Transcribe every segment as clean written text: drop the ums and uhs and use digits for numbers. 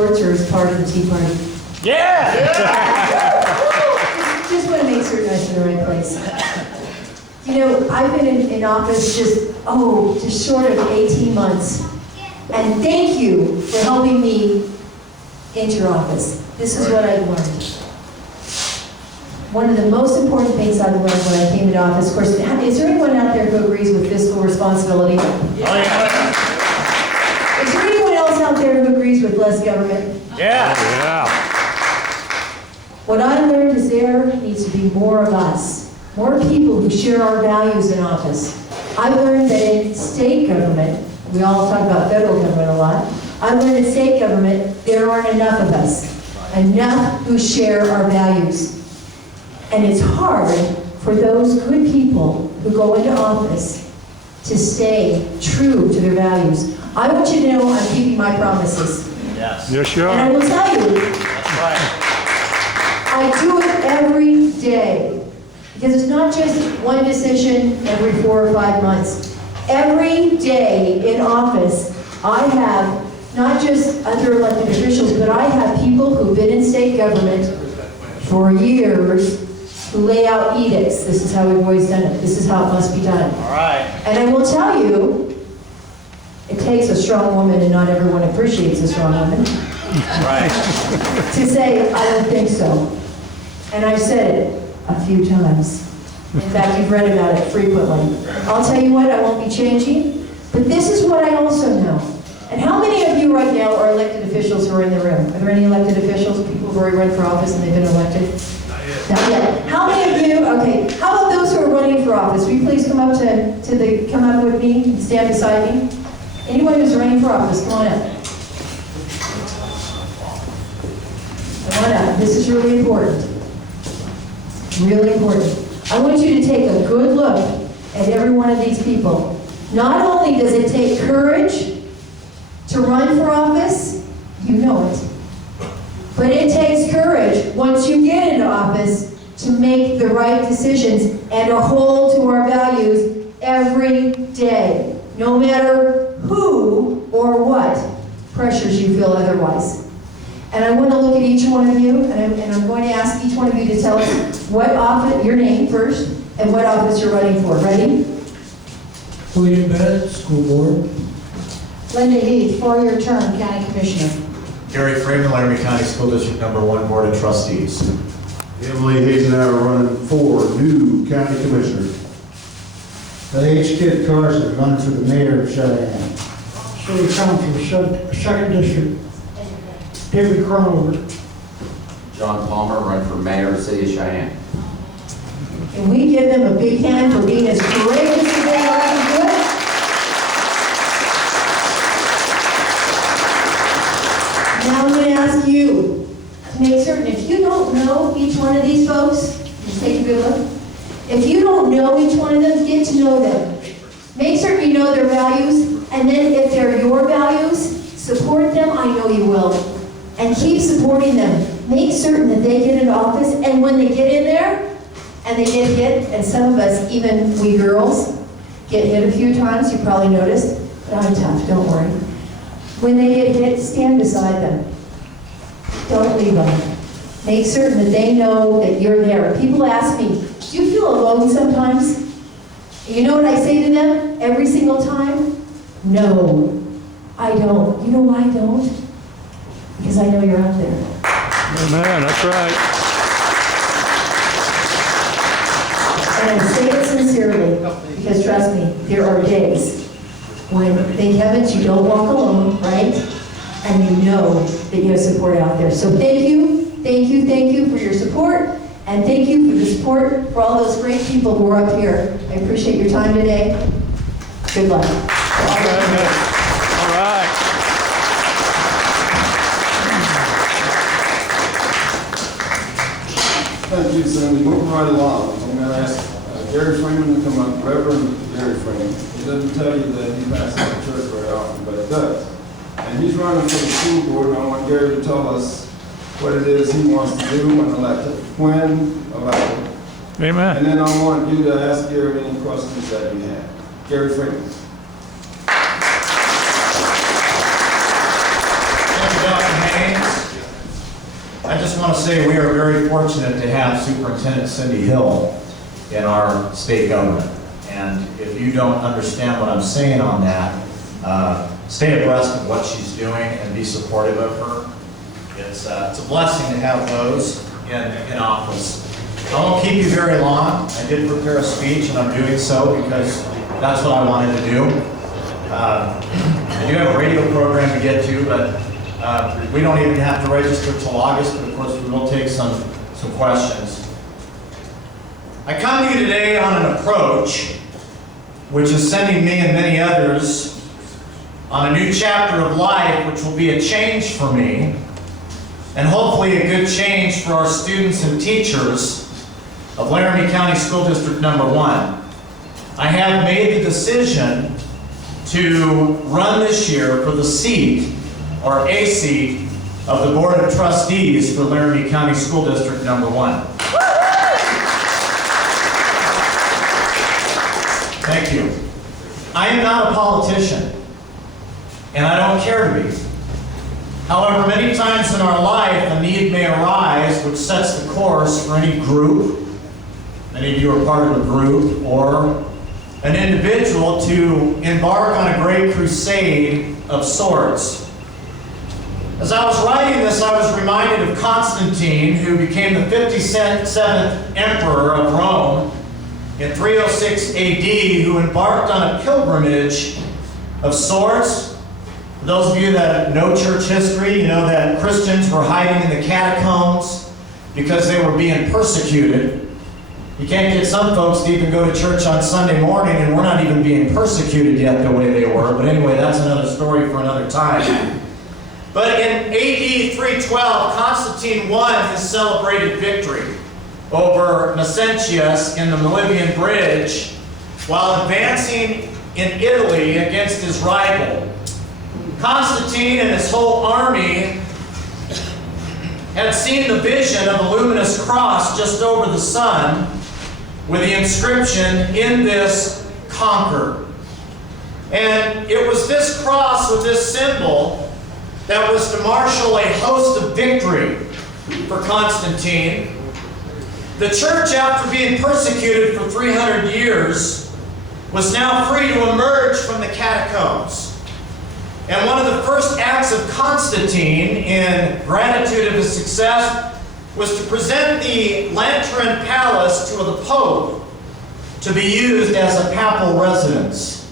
sports or as part of the Tea Party? Yeah! Just want to make certain I'm in the right place. You know, I've been in office just short of 18 months. And thank you for helping me enter office. This is what I've learned. One of the most important things I've learned when I came into office, of course, is there anyone out there who agrees with fiscal responsibility? Oh, yeah. Is there anyone else out there who agrees with less government? Yeah. What I learned is there needs to be more of us, more people who share our values in office. I've learned that in state government, we all talk about federal government a lot, I've learned in state government, there aren't enough of us, enough who share our values. And it's hard for those good people who go into office to stay true to their values. I want you to know I'm keeping my promises. Yes. Yes, you And I are. will tell you, That's right. I do it every day. Because it's not just one decision every 4 or 5 months. Every day in office, I have not just other elected officials, but I have people who've been in state government for years who lay out edicts. This is how we've always done it. This is how it must be done. All right. And I will tell you, it takes a strong woman, and not everyone appreciates a strong woman, Right. to say, I don't think so. And I've said it a few times. In fact, you've read about it frequently. I'll tell you what, I won't be changing, but this is what I also know. And how many of you right now are elected officials who are in the room? Are there any elected officials, people who've already run for office and they've been elected? Not yet. How many of you, okay, how about those who are running for office? Will you please come up come up with me and stand beside me? Anyone who's running for office, come on up. Come on up. This is really important. Really important. I want you to take a good look at every one of these people. Not only does it take courage to run for office, you know it, but it takes courage once you get into office to make the right decisions and to hold to our values every day, no matter who or what pressures you feel otherwise. And I want to look at each one of you, and I'm going to ask each one of you to tell us what office, your name first, and what office you're running for. Ready? William Bennett, School Board. Linda Heath, 4-year term, County Commissioner. Gary Freeman, Laramie County School District Number 1 Board of Trustees. Emily Hayes and I are running for new county commissioner. H. Kid Carson, running for the mayor of Cheyenne. City Council, Second District. David Cronover. John Palmer, run for mayor of the city of Cheyenne. And we give them a big hand for being as courageous as they are to do it. Now I'm going to ask you to make certain, if you don't know each one of these folks, just take a good look. If you don't know each one of them, get to know them. Make certain you know their values, and then if they're your values, support them, I know you will. And keep supporting them. Make certain that they get into office, and when they get in there, and they get hit, and some of us, even we girls, get hit a few times, you probably noticed, but I'm tough, don't worry. When they get hit, stand beside them. Don't leave them. Make certain that they know that you're there. People ask me, do you feel alone sometimes? You know what I say to them every single time? No, I don't. You know why I don't? Because I know you're out there. Amen, that's right. And I say it sincerely, because trust me, there are days when, thank heavens, you don't walk alone, right? And you know that you have support out there. So thank you for your support, and thank you for the support for all those great people who are up here. I appreciate your time today. Good luck. All right. Thank you, Sandy. Moving right along, I'm going to ask Gary Freeman to come up. Reverend Gary Freeman. He doesn't tell you that he passes the church very often, but he does. And he's running for the school board, and I want Gary to tell us what it is he wants to do when elected. Amen. And then I want you to ask Gary any questions that you have. Gary Freeman. Thank you, Dr. Haynes. I just want to say we are very fortunate to have Superintendent Cindy Hill in our state government. And if you don't understand what I'm saying on that, stay abreast of what she's doing and be supportive of her. It's a blessing to have those in office. I won't keep you very long. I did prepare a speech, and I'm doing so because that's what I wanted to do. I do have a radio program to get to, but we don't even have to register till August, but of course we will take some questions. I come to you today on an approach which is sending me and many others on a new chapter of life, which will be a change for me, and hopefully a good change for our students and teachers of Laramie County School District number 1. I have made the decision to run this year for the seat, or a seat, of the Board of Trustees for Laramie County School District number 1. Thank you. I am not a politician, and I don't care to be. However, many times in our life, a need may arise which sets the course for any group. Many of you are part of a group, or an individual to embark on a great crusade of sorts. As I was writing this, I was reminded of Constantine, who became the 57th emperor of Rome in 306 AD, who embarked on a pilgrimage of sorts. For those of you that know church history, you know that Christians were hiding in the catacombs because they were being persecuted. You can't get some folks to even go to church on Sunday morning, and we're not even being persecuted yet the way they were. But anyway, that's another story for another time. But in AD 312, Constantine won his celebrated victory over Maxentius in the Milvian Bridge while advancing in Italy against his rival. Constantine and his whole army had seen the vision of a luminous cross just over the sun with the inscription, "In this conquer." And it was this cross with this symbol that was to marshal a host of victory for Constantine. The church, after being persecuted for 300 years, was now free to emerge from the catacombs. And one of the first acts of Constantine, in gratitude of his success, was to present the Lateran Palace to the Pope to be used as a papal residence.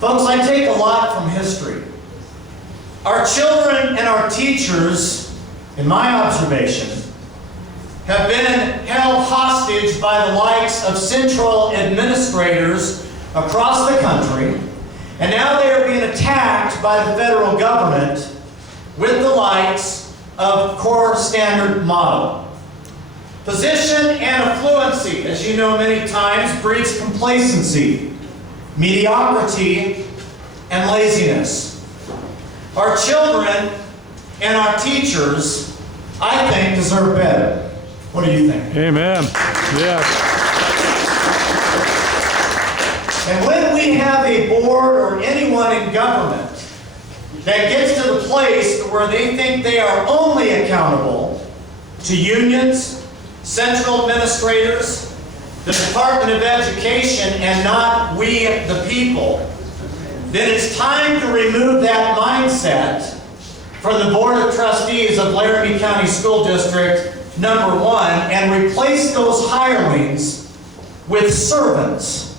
Folks, I take a lot from history. Our children and our teachers, in my observation, have been held hostage by the likes of central administrators across the country, and now they are being attacked by the federal government with the likes of core standard model. Position and affluency, as you know many times, breeds complacency, mediocrity, and laziness. Our children and our teachers, I think, deserve better. What do you think? Amen. Yes. And when we have a board or anyone in government that gets to the place where they think they are only accountable to unions, central administrators, the Department of Education, and not we the people, then it's time to remove that mindset from the Board of Trustees of Laramie County School District number 1 and replace those hirelings with servants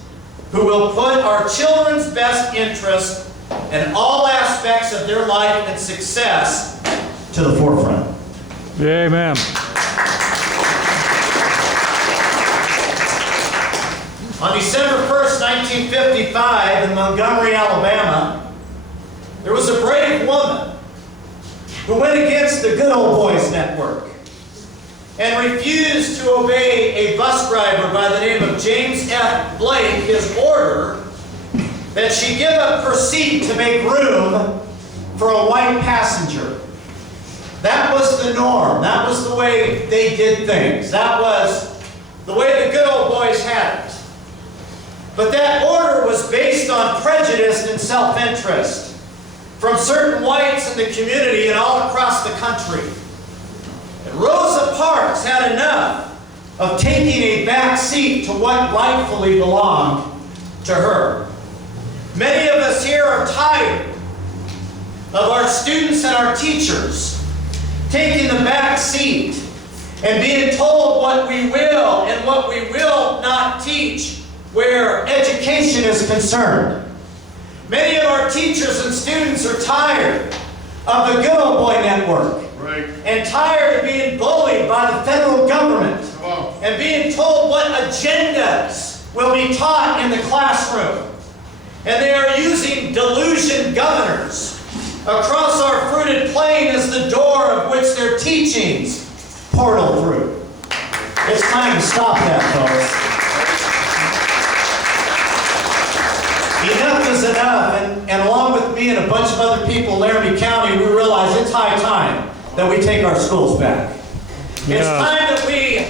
who will put our children's best interest and all aspects of their life and success to the forefront. Amen. On December 1st, 1955, in Montgomery, Alabama, there was a brave woman who went against the Good Old Boys Network and refused to obey a bus driver by the name of James F. Blake, his order that she give up her seat to make room for a white passenger. That was the norm. That was the way they did things. That was the way the good old boys had it. But that order was based on prejudice and self-interest from certain whites in the community and all across the country. And Rosa Parks had enough of taking a back seat to what rightfully belonged to her. Many of us here are tired of our students and our teachers taking the back seat and being told what we will and what we will not teach where education is concerned. Many of our teachers and students are tired of the Good Old Boy Network. Right. And tired of being bullied by the federal government and being told what agendas will be taught in the classroom. And they are using delusion governors across our fruited plain as the door of which their teachings portal through. It's time to stop that, folks. Enough is enough, and along with me and a bunch of other people in Laramie County, we realize it's high time that we take our schools back. It's time that we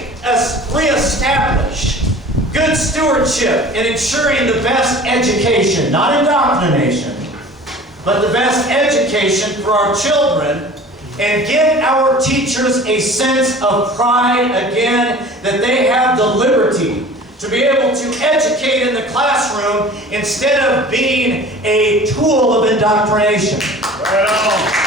reestablish good stewardship in ensuring the best education, not indoctrination, but the best education for our children, and give our teachers a sense of pride again that they have the liberty to be able to educate in the classroom instead of being a tool of indoctrination. Right on.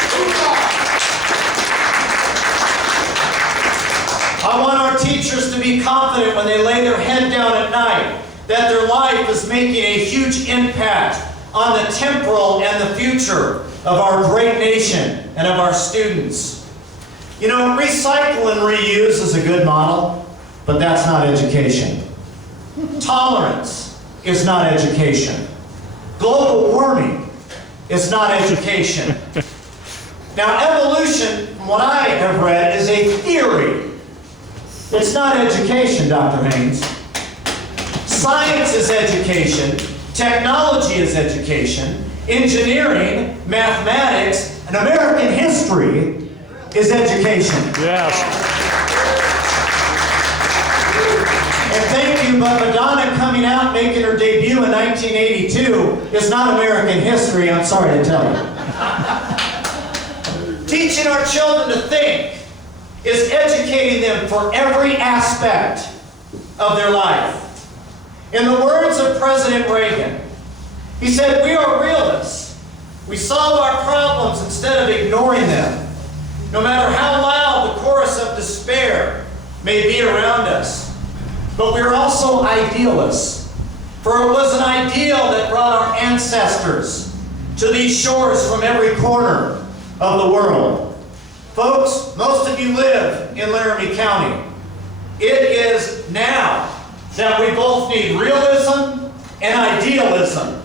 I want our teachers to be confident when they lay their head down at night that their life is making a huge impact on the temporal and the future of our great nation and of our students. You know, recycle and reuse is a good model, but that's not education. Tolerance is not education. Global warming is not education. Now, evolution, from what I have read, is a theory. It's not education, Dr. Haynes. Science is education. Technology is education. Engineering, mathematics, and American history is education. Yes. And thank you, but Madonna coming out making her debut in 1982 is not American history, I'm sorry to tell you. Teaching our children to think is educating them for every aspect of their life. In the words of President Reagan, he said, "We are realists. We solve our problems instead of ignoring them, no matter how loud the chorus of despair may be around us. But we are also idealists, for it was an ideal that brought our ancestors to these shores from every corner of the world." Folks, most of you live in Laramie County. It is now that we both need realism and idealism.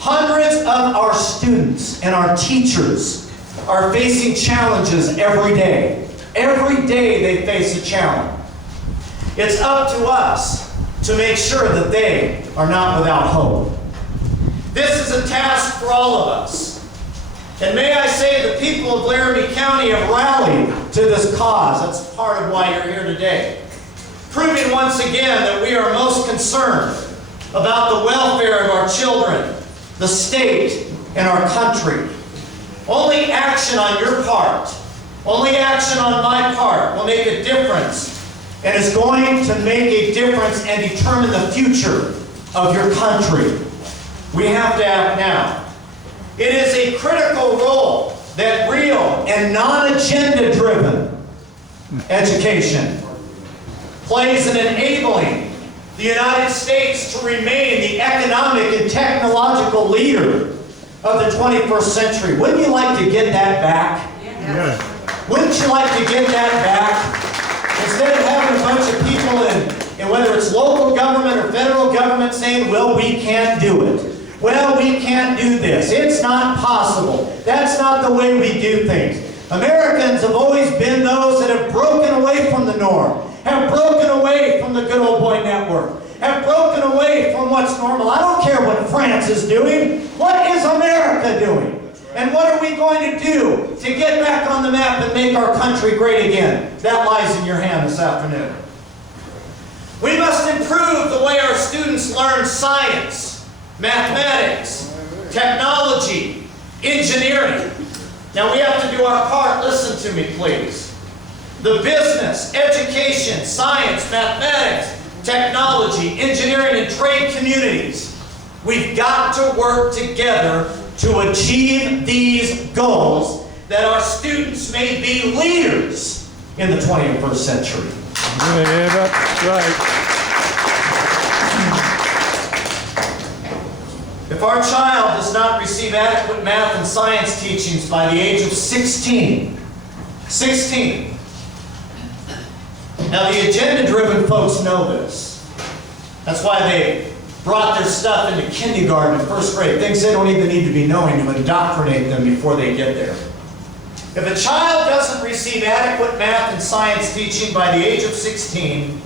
Hundreds of our students and our teachers are facing challenges every day. Every day they face a challenge. It's up to us to make sure that they are not without hope. This is a task for all of us. And may I say, the people of Laramie County have rallied to this cause. That's part of why you're here today. Proving once again that we are most concerned about the welfare of our children, the state, and our country. Only action on your part, only action on my part will make a difference, and is going to make a difference and determine the future of your country. We have to act now. It is a critical role that real and non-agenda driven education plays in enabling the United States to remain the economic and technological leader of the 21st century. Wouldn't you like to get that back? Yeah. Wouldn't you like to get that back? Instead of having a bunch of people in whether it's local government or federal government saying, well, we can't do it. Well, we can't do this. It's not possible. That's not the way we do things. Americans have always been those that have broken away from the norm, have broken away from the Good Old Boy Network, have broken away from what's normal. I don't care what France is doing. What is America doing? And what are we going to do to get back on the map and make our country great again? That lies in your hand this afternoon. We must improve the way our students learn science, mathematics, technology, engineering. Now we have to do our part. Listen to me, please. the business, education, science, mathematics, technology, engineering, and trade communities. We've got to work together to achieve these goals that our students may be leaders in the 21st century. Yeah, that's right. If our child does not receive adequate math and science teachings by the age of 16, now the agenda-driven folks know this. That's why they brought their stuff into kindergarten and first grade, things they don't even need to be knowing to indoctrinate them before they get there. If a child doesn't receive adequate math and science teaching by the age of 16,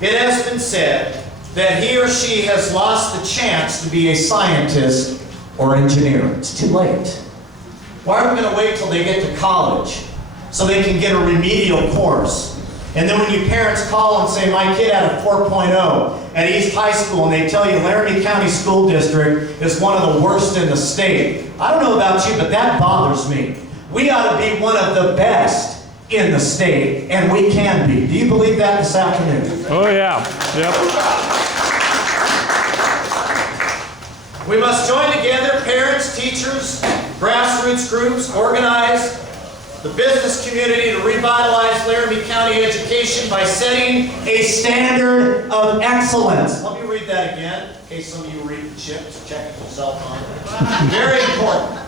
it has been said that he or she has lost the chance to be a scientist or engineer. It's too late. Why are we going to wait till they get to college so they can get a remedial course? And then when you parents call and say, my kid had a 4.0 at East High School, and they tell you Laramie County School District is one of the worst in the state. I don't know about you, but that bothers me. We ought to be one of the best in the state, and we can be. Do you believe that this afternoon? Oh, yeah. Yep. We must join together, parents, teachers, grassroots groups, organize the business community to revitalize Laramie County education by setting a standard of excellence. Let me read that again, in case some of you read the chips, check it yourself on. Very important.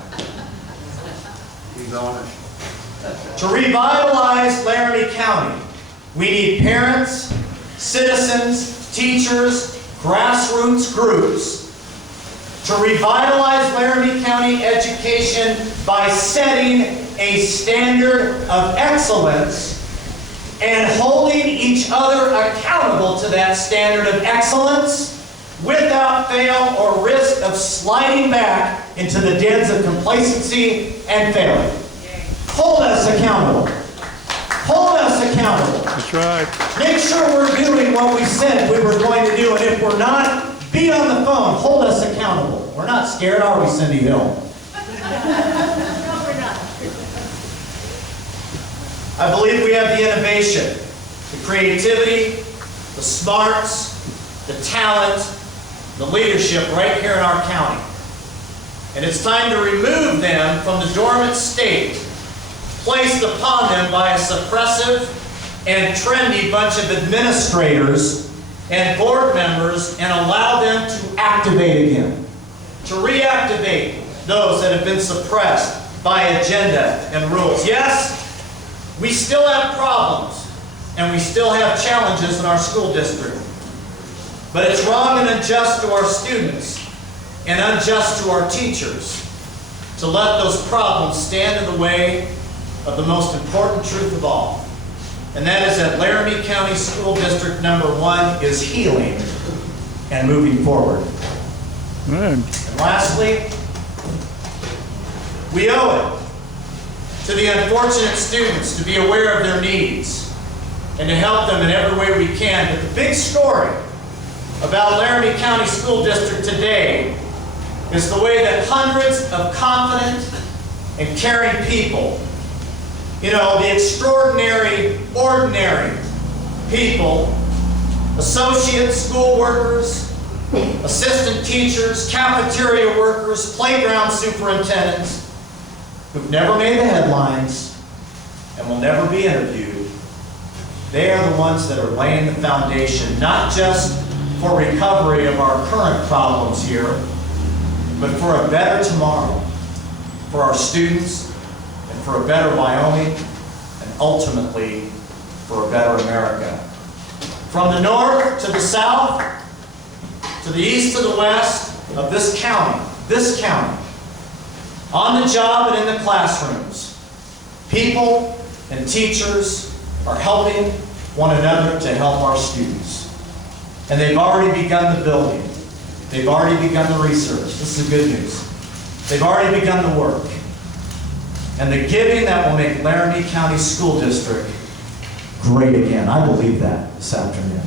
To revitalize Laramie County, we need parents, citizens, teachers, grassroots groups to revitalize Laramie County education by setting a standard of excellence and holding each other accountable to that standard of excellence without fail or risk of sliding back into the dens of complacency and failure. Hold us accountable. Hold us accountable. That's right. Make sure we're doing what we said we were going to do, and if we're not, be on the phone. Hold us accountable. We're not scared, are we, Cindy Hill? I believe we have the innovation, the creativity, the smarts, the talent, the leadership right here in our county. And it's time to remove them from the dormant state placed upon them by a suppressive and trendy bunch of administrators and board members and allow them to activate again, to reactivate those that have been suppressed by agenda and rules. Yes, we still have problems and we still have challenges in our school district. But it's wrong and unjust to our students and unjust to our teachers to let those problems stand in the way of the most important truth of all. And that is that Laramie County School District number 1 is healing and moving forward. Good. And lastly, we owe it to the unfortunate students to be aware of their needs and to help them in every way we can. But the big story about Laramie County School District today is the way that hundreds of confident and caring people, you know, the extraordinary, ordinary people, associate school workers, assistant teachers, cafeteria workers, playground superintendents, who've never made the headlines and will never be interviewed, they are the ones that are laying the foundation, not just for recovery of our current problems here, but for a better tomorrow, for our students, and for a better Wyoming, and ultimately for a better America. From the north to the south, to the east to the west of this county, on the job and in the classrooms, people and teachers are helping one another to help our students. And they've already begun the building. They've already begun the research. This is good news. They've already begun the work. And the giving that will make Laramie County School District great again. I believe that this afternoon.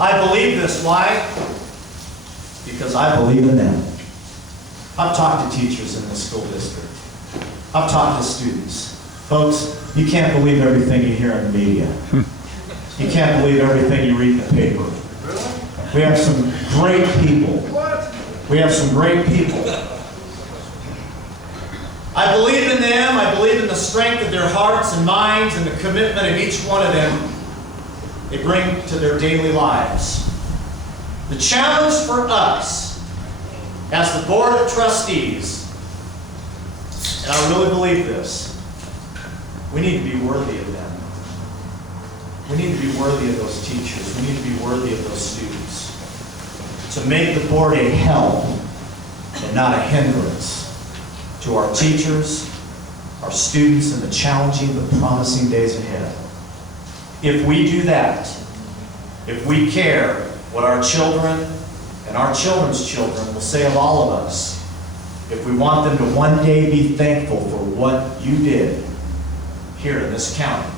I believe this. Why? Because I believe in them. I've talked to teachers in this school district. I've talked to students. Folks, you can't believe everything you hear in the media. You can't believe everything you read in the paper. We have some great people. We have some great people. I believe in them. I believe in the strength of their hearts and minds and the commitment of each one of them they bring to their daily lives. The challenge for us as the Board of Trustees, and I really believe this, we need to be worthy of them. We need to be worthy of those teachers. We need to be worthy of those students. To make the board a help and not a hindrance to our teachers, our students, and the challenging but promising days ahead. If we do that, if we care what our children and our children's children will say of all of us, if we want them to one day be thankful for what you did here in this county,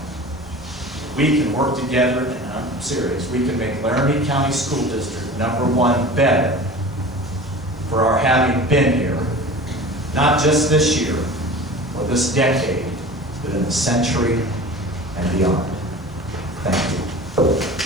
we can work together, and I'm serious, we can make Laramie County School District #1 better for our having been here, not just this year or this decade, but in the century and beyond. Thank you.